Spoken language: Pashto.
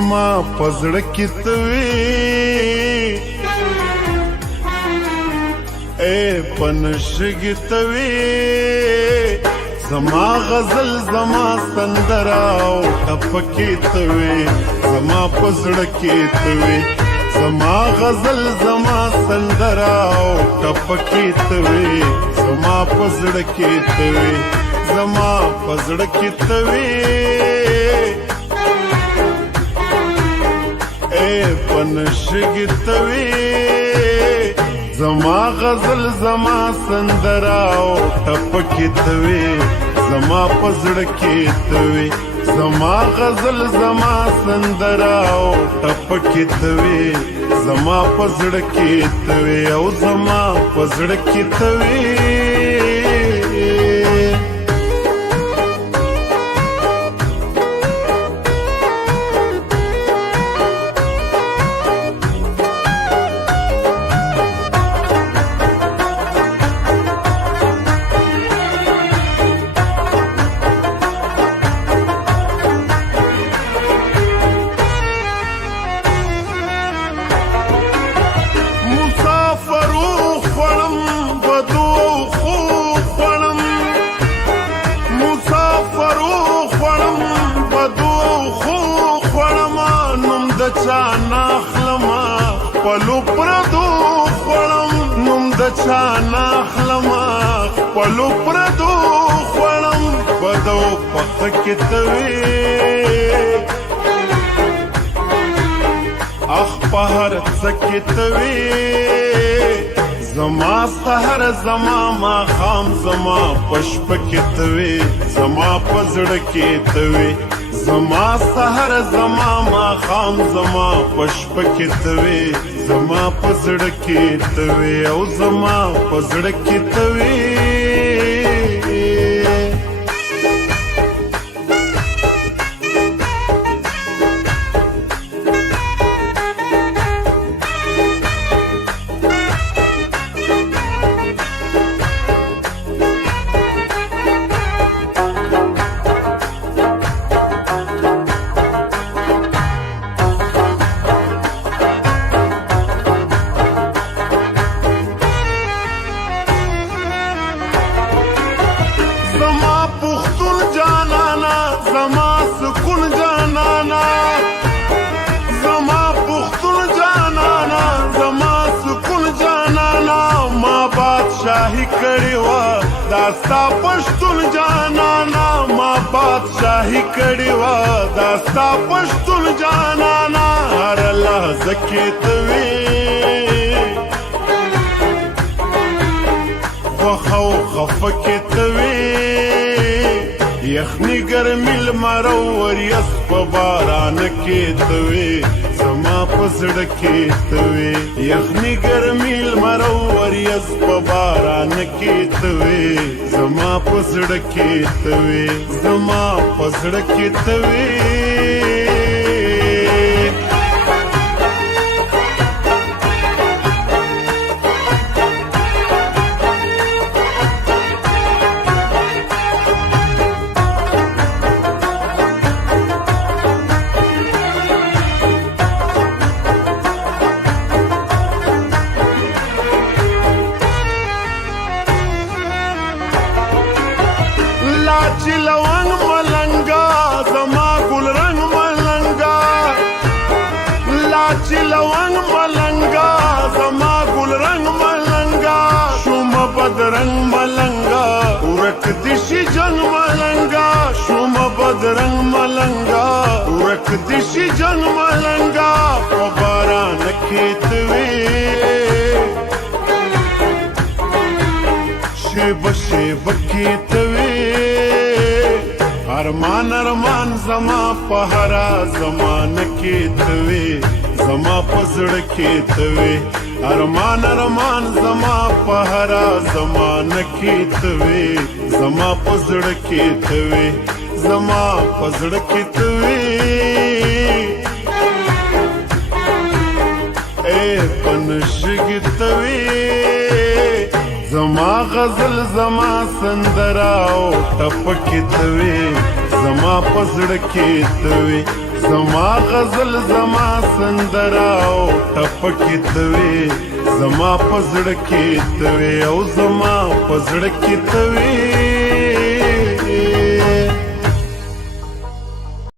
زما پزړه کې ته وې اے پنشګې ته وې زما غزل زما سندره او ټپکې ته وې زما پزړه کې ته وې زما غزل زما سندره او ټپکې ته وې زما پزړه کې ته وې زما پزړه کې ته وې اے پنشګې ته وې زما غزل زما سندره او ټپکې ته وې زما پزړه کې ته وې زما غزل زما سندره او ټپکې ته وې زما پزړه کې ته وې او زما پزړه کې ته وې چا ناخلما خپلو پردو خوړم نوم د چا ناخلما خپلو پردو خوړم بدو پخه کې ته وې اخ په هر څه کې ته وې زما سحر زما ماښام زما په شپه کې ته وې زما په زړه کې ته وې زما سحر زما ماښام زما په شپه کې ته وې زما په زړه کې ته وې او زما په زړه کې ته وې شاہی کړي وا داستا پښتون جانانا ما بادشاہی کړي وا داستا پښتون جانانا هر لحظه کې ته وې خوښه او خفه کې ته وې یخني ګرمي لمر او وریځ په باران کې ته وې زما په زړه کې ته وې یخني ګرمي لمر او وریځ په باران کې ته وې زما په زړه کې ته وې زما په زړه کې ته وې لاچی لونگ ملنگا زما گل رنگ ملنگا لاچی لونگ ملنگا زما گل رنگ ملنگا شوم بدرنگ ملنگا ورک دیشی جنگ ملنگا شوم بدرنگ ملنگا ورک دیشی جنگ ملنگا په باران کې ته وې شیبه شیبه کې ته وې ارمان ارمان زما په هره زمانه کې ته وې زما په زړه کې ته وې ارمان ارمان زما په هره زمانه کې ته وې زما په زړه کې ته وې زما په زړه کې ته وې اے پنشګې ته وې زما غزل زما سندره او ټپکې ته وې زما په زړه کې ته وې زما غزل زما سندرا او ټپکې توي زما پزړه کې توي او زما پزړه کې توي